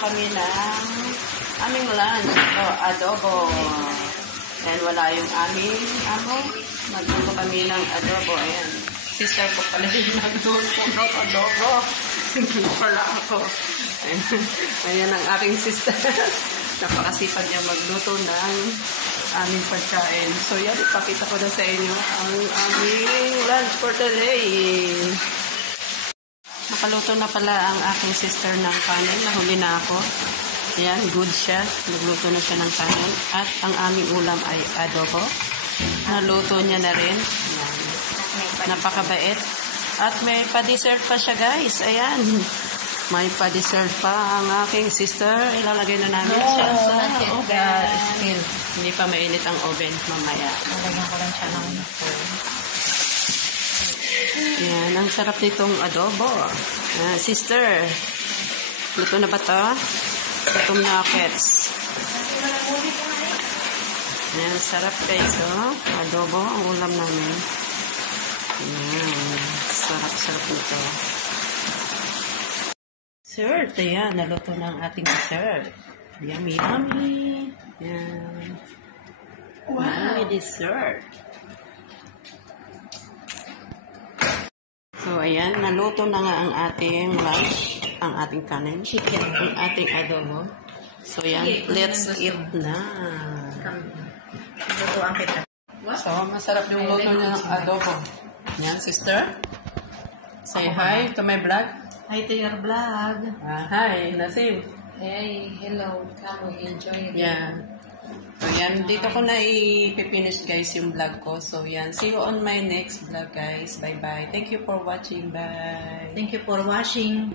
kami ng aming lunch. Ito, adobo. And wala yung aming amo. Nagluto kami ng adobo. Ayan. Sister ko pala yung nagluto ng adobo. Hindi pala ako. Ayan ang aking sister. Napakasipag niya magluto ng aming pagkain. So yan, ipakita ko na sa inyo ang aming lunch for today. Nakaluto na pala ang aking sister ng kanin. Nahuli na ako. Yan, good siya. Nagluto na siya ng kanin. At ang aming ulam ay adobo. Naluto niya na rin. Yan. Napakabait. At may pa-dessert pa siya, guys. Ayan. May pa-dessert pa ang aking sister. Ilalagay na namin siya sa oven. Hindi pa mainit ang oven mamaya. Lalagyan ko lang siya ng Yan, ang sarap nitong adobo. Sister, luto na ba ito? Itong nuggets. Yan, sarap guys, oh. Adobo, ang ulam namin. Yan, sarap-sarap nito. Dessert, ayan, naluto na ang ating dessert. Yummy, yummy. Yan. Wow, yummy dessert. So, ayan, naluto na nga ang ating lunch, ang ating kanin, chicken, ang ating adobo. So, ayan, let's eat na. lutuan kita. So, masarap yung luto niya ng adobo. Yan, sister. Say hi to my vlog. Hi to your vlog. Hi, Nasim. Hey, hello. Come, enjoy it. Yan. So, yan. Dito ko na i-finish guys yung vlog ko. So, yan. See you on my next vlog guys. Bye-bye. Thank you for watching. Bye. Thank you for watching.